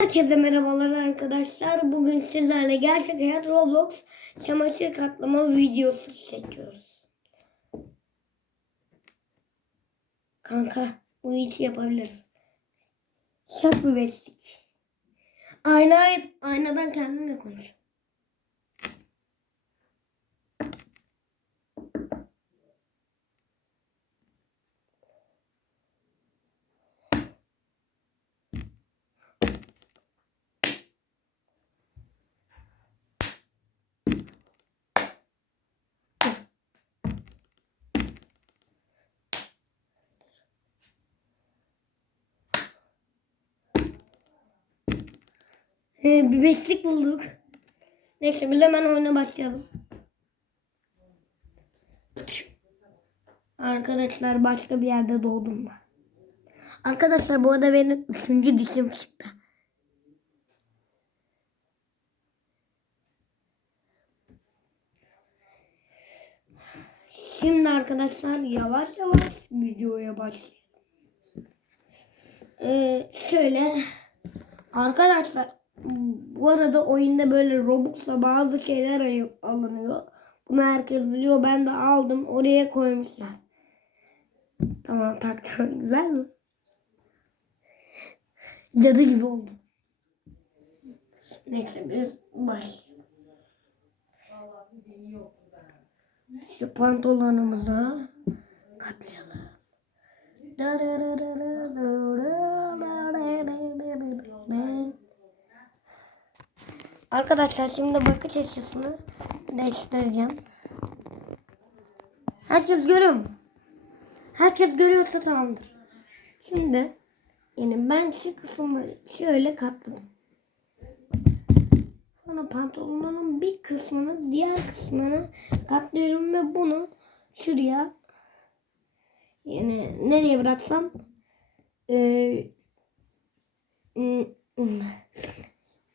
Herkese merhabalar arkadaşlar. Bugün sizlerle gerçek hayat Roblox çamaşır katlama videosu çekiyoruz. Kanka bu işi yapabiliriz. Şak bir beslik. Ayna, aynadan kendinle konuş. Ee, bir beşlik bulduk. Neyse biz hemen oyuna başlayalım. Arkadaşlar başka bir yerde doğdum ben. Arkadaşlar bu arada benim üçüncü dişim çıktı. Şimdi arkadaşlar yavaş yavaş videoya başlayalım. Ee, şöyle arkadaşlar bu arada oyunda böyle Robux'la bazı şeyler alınıyor. Bunu herkes biliyor. Ben de aldım. Oraya koymuşlar. Tamam taktım. Güzel mi? Cadı gibi oldum. Neyse biz başlayalım. Şu pantolonumuzu katlayalım. Arkadaşlar şimdi bakış açısını değiştireceğim. Herkes görüyor mu? Herkes görüyorsa tamamdır. Şimdi yani ben şu kısmı şöyle katladım. Sonra pantolonun bir kısmını diğer kısmına katlıyorum ve bunu şuraya yani nereye bıraksam eee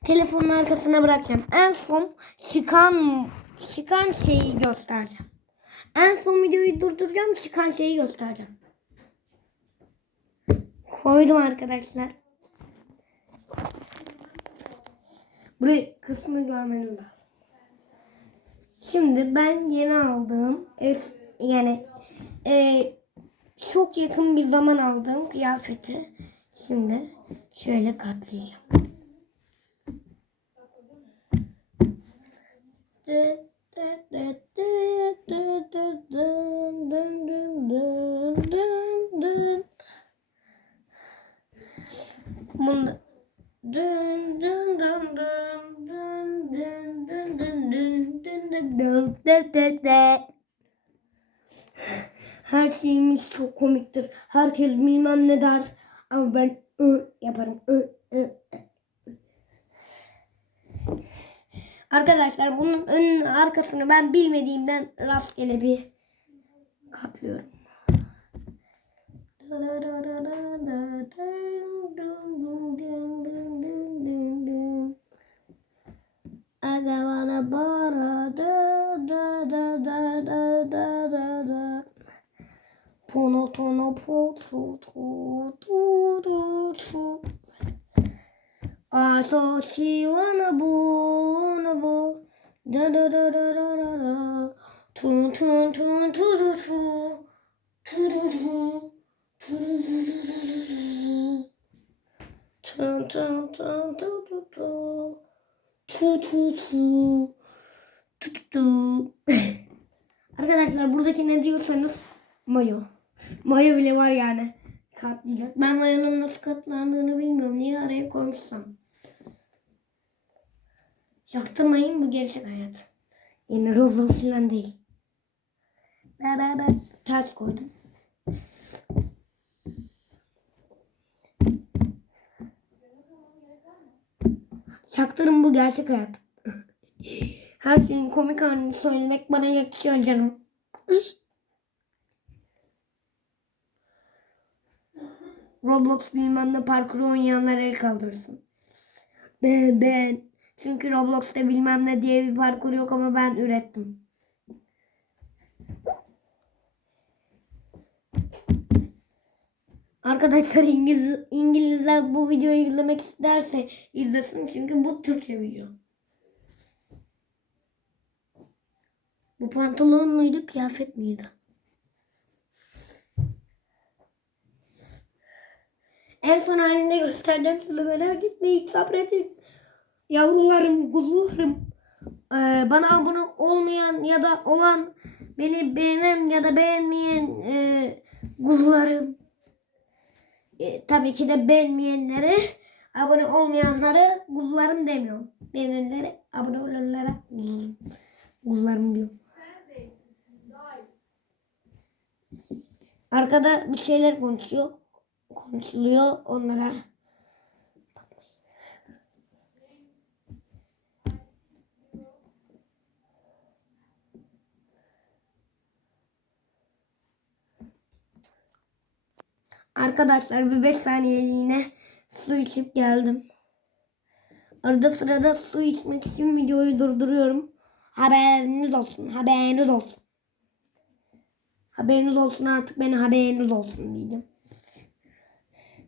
telefonun arkasına bırakacağım. En son çıkan çıkan şeyi göstereceğim. En son videoyu durduracağım. Çıkan şeyi göstereceğim. Koydum arkadaşlar. Burayı kısmı görmeniz lazım. Şimdi ben yeni aldığım es, yani e, çok yakın bir zaman aldığım kıyafeti şimdi şöyle katlayacağım. Bunu dın dın dın dın dın dın dın dın dın dın dın dın dın. Her şeyimiz çok komiktir. Herkes bilmem ne der. Ama ben ı yaparım. ı ı ı. Arkadaşlar bunun önünü arkasını ben bilmediğimden rastgele bir katlıyorum. Pono tono po tu tu tu tu tu I saw she wanna boo, wanna boo. Da da da da da da da. Tu tu tu tu tu tu. Tu tu tu. Tu tu tu tu tu tu. Tu tu tu tu tu tu. Tu tu tu. Tu tu tu. Arkadaşlar buradaki ne diyorsanız mayo. Mayo bile var yani katlayacak. Ben mayonun nasıl katlandığını bilmiyorum. Niye araya koymuşsam? Yaktırmayın bu gerçek hayat. Yani Roblox falan değil. Da da da. Ters koydum. Çaktırın bu gerçek hayat. Her şeyin komik anını söylemek bana yakışıyor canım. Roblox bilmem ne parkuru oynayanlar el kaldırsın. Ben, ben. Çünkü Roblox'ta bilmem ne diye bir parkur yok ama ben ürettim. Arkadaşlar İngiliz, İngilizler bu videoyu izlemek isterse izlesin çünkü bu Türkçe video. Bu pantolon muydu kıyafet miydi? En son halinde göstereceğim size merak etmeyin sabredin. Yavrularım, kuzularım. Ee, bana abone olmayan ya da olan beni beğenen ya da beğenmeyen e, kuzularım. E, tabii ki de beğenmeyenlere abone olmayanları kuzularım demiyorum. Beğenenlere abone olanlara kuzularım diyorum. Arkada bir şeyler konuşuyor. Konuşuluyor onlara. Arkadaşlar bir 5 saniyeliğine su içip geldim. Arada sırada su içmek için videoyu durduruyorum. Haberiniz olsun, haberiniz olsun. Haberiniz olsun artık beni haberiniz olsun diyeceğim.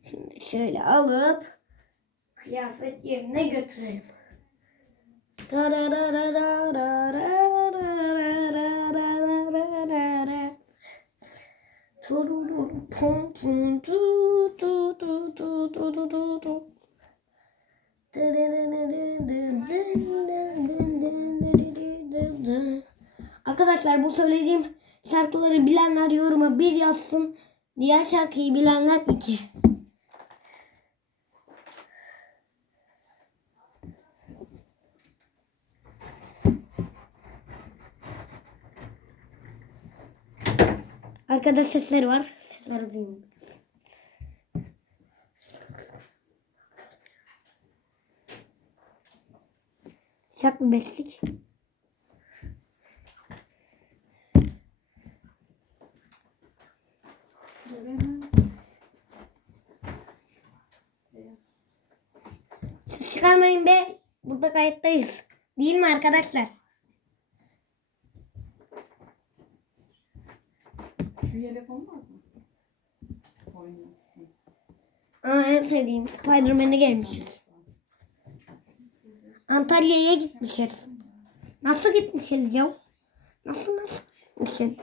Şimdi şöyle alıp kıyafet yerine götürelim. Tururur, pum, pum, du, du, du, Arkadaşlar bu söylediğim şarkıları bilenler yoruma bir yazsın. Diğer şarkıyı bilenler iki. Arkada sesleri var. Sesleri duyun. Şak bir beşlik. Ses çıkarmayın be. Burada kayıttayız. Değil mi arkadaşlar? Şu yelek olmaz mı? Oyna. Aa, en sevdiğim Spider-Man'e gelmişiz. Antalya'ya gitmişiz. Nasıl gitmişiz ya? Nasıl nasıl gitmişiz?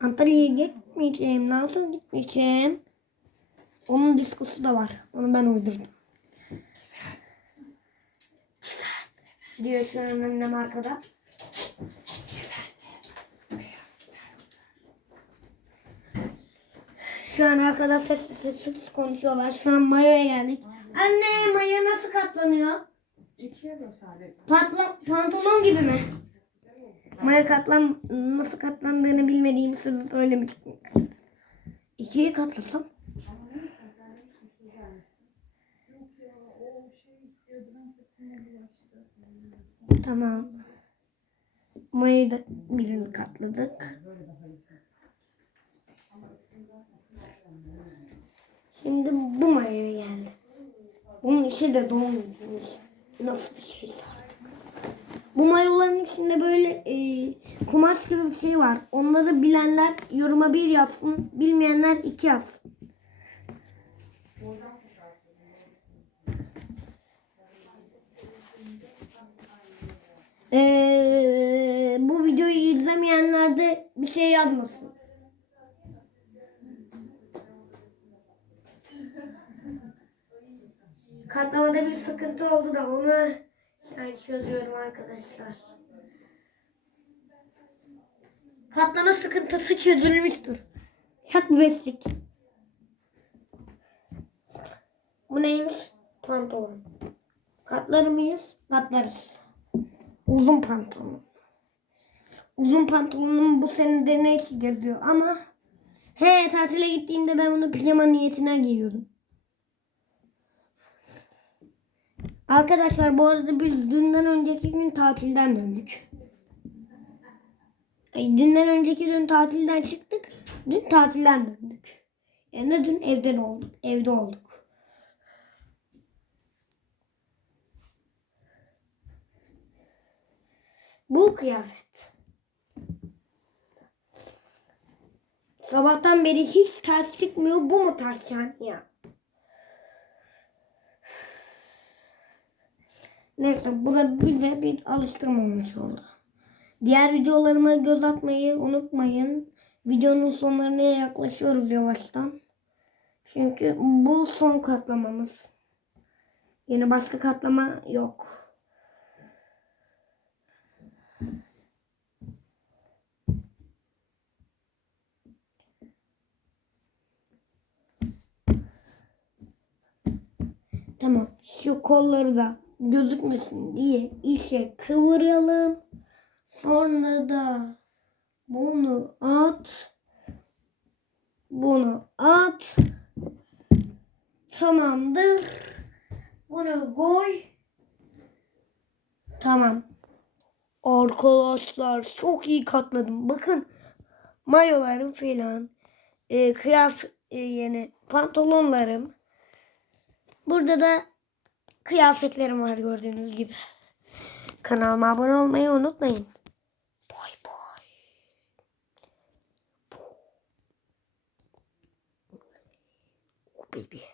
Antalya'ya gitmeyeceğim. Nasıl gitmeyeceğim? Onun diskosu da var. Onu ben uydurdum. Diyor şu an annem arkada. Şu an arkada sessiz sessiz konuşuyorlar. Şu an mayoya geldik. Anne mayo nasıl katlanıyor? İkiye sadece. Patla, pantolon gibi mi? Mayo katlan nasıl katlandığını bilmediğim sırrı söylemiştim. İkiye katlasam. Tamam. Mayoyu da birini katladık. Şimdi bu mayoya geldi. Bunun içi de donmuş. Nasıl bir şey artık. Bu mayoların içinde böyle e, kumaş gibi bir şey var. Onları bilenler yoruma bir yazsın. Bilmeyenler iki yazsın. Ee, bu videoyu izlemeyenler de bir şey yazmasın. Katlamada bir sıkıntı oldu da onu yani çözüyorum arkadaşlar. Katlama sıkıntısı çözülmüştür. Çak beşlik. Bu neymiş? Pantolon. Katlar mıyız? Katlarız. Uzun pantolon. Uzun pantolonum bu sene deney için geziyor ama he tatile gittiğimde ben bunu pijama niyetine giyiyordum. Arkadaşlar bu arada biz dünden önceki gün tatilden döndük. Ay, dünden önceki gün tatilden çıktık. Dün tatilden döndük. Yani dün evden olduk. Evde olduk. Bu kıyafet. Sabahtan beri hiç ters çıkmıyor. Bu mu ters yani ya? Neyse bu da bize bir alıştırma olmuş oldu. Diğer videolarıma göz atmayı unutmayın. Videonun sonlarına yaklaşıyoruz yavaştan. Çünkü bu son katlamamız. Yeni başka katlama yok. Tamam. Şu kolları da gözükmesin diye işe kıvıralım. Sonra da bunu at. Bunu at. Tamamdır. Bunu koy. Tamam. Arkadaşlar çok iyi katladım. Bakın mayolarım filan. E, kıyaf e, yani pantolonlarım. Burada da kıyafetlerim var gördüğünüz gibi. Kanalıma abone olmayı unutmayın. Bay bay. Oh baby.